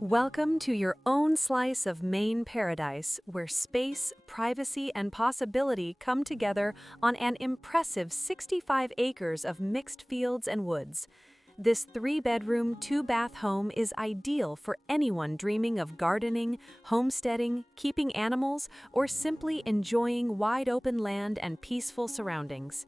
Welcome to your own slice of Maine paradise, where space, privacy, and possibility come together on an impressive 65 acres of mixed fields and woods. This 3-bedroom, 2-bath home is ideal for anyone dreaming of gardening, homesteading, keeping animals, or simply enjoying wide-open land and peaceful surroundings.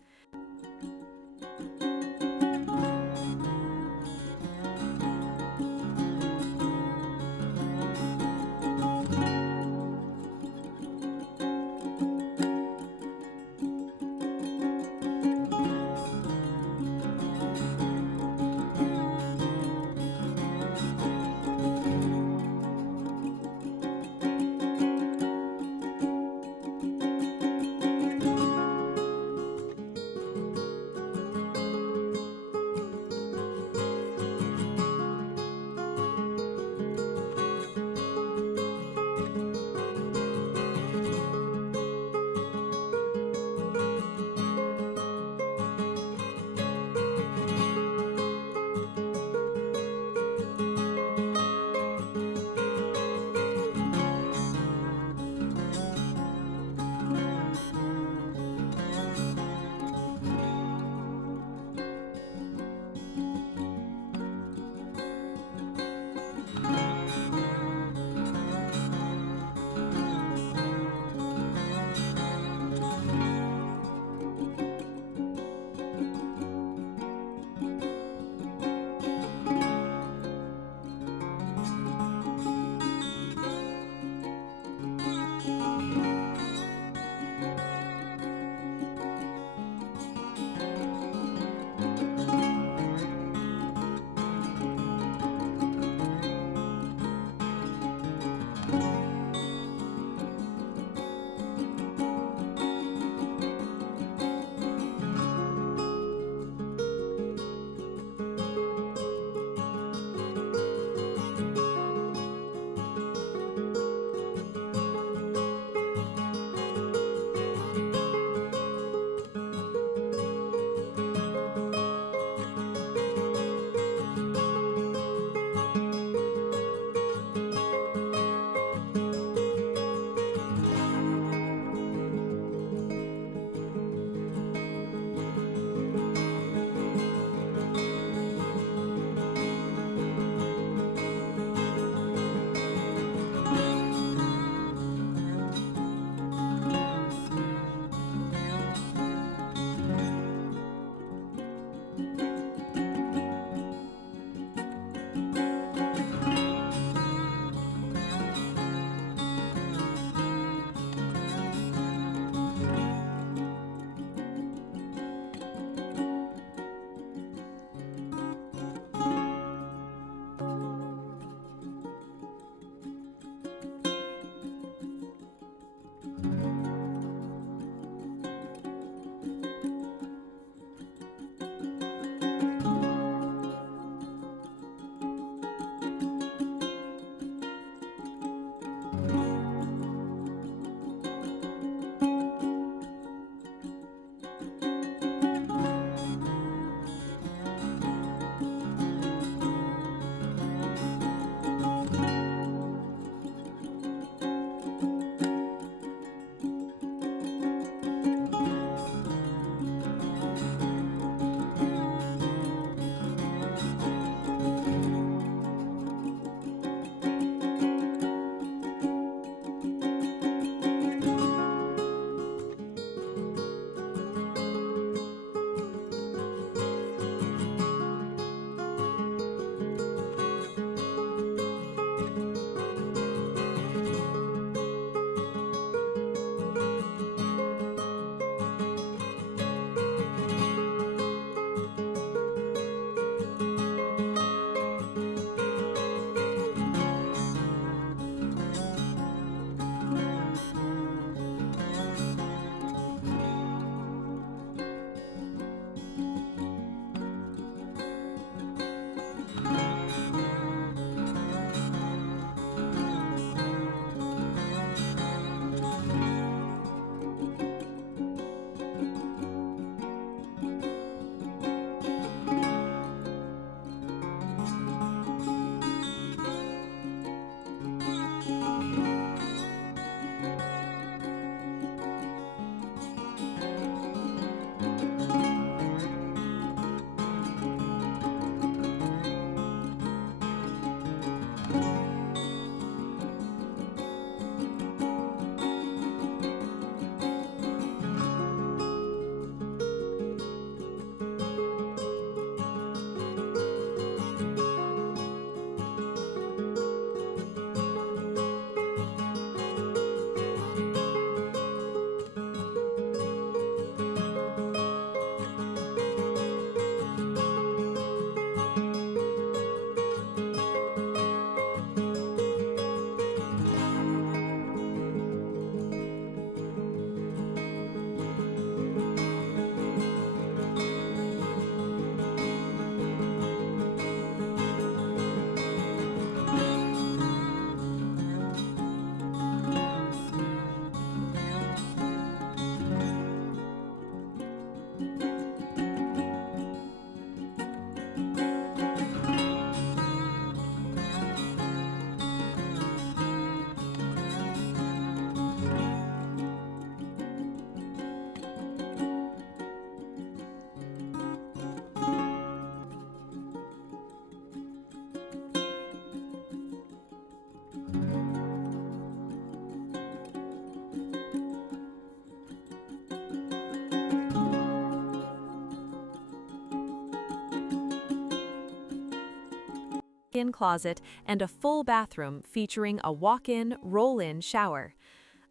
walk-in closet and a full bathroom featuring a walk-in, roll-in shower.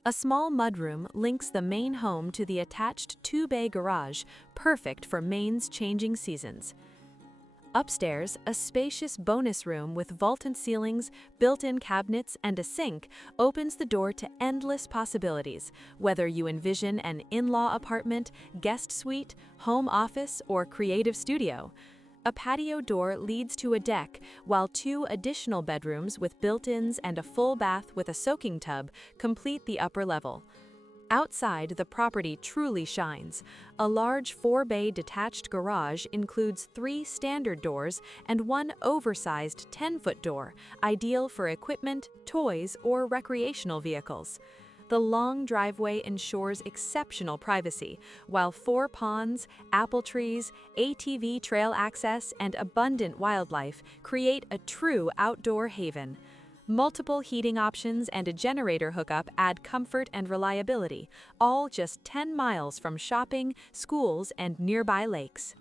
A small mudroom links the main home to the attached two-bay garage, perfect for Maine's changing seasons. Upstairs, a spacious bonus room with vaulted ceilings, built-in cabinets, and a sink opens the door to endless possibilities, whether you envision an in-law apartment, guest suite, home office, or creative studio. A patio door leads to a deck, while two additional bedrooms with built-ins and a full bath with a soaking tub complete the upper level. Outside, the property truly shines. A large 4-bay detached garage includes 3 standard doors and one oversized 10-foot door, ideal for equipment, toys, or recreational vehicles. The long driveway ensures exceptional privacy, while 4 ponds, apple trees, ATV trail access, and abundant wildlife create a true outdoor haven. Multiple heating options and a generator hookup add comfort and reliability, all just 10 miles from shopping, schools, and nearby lakes.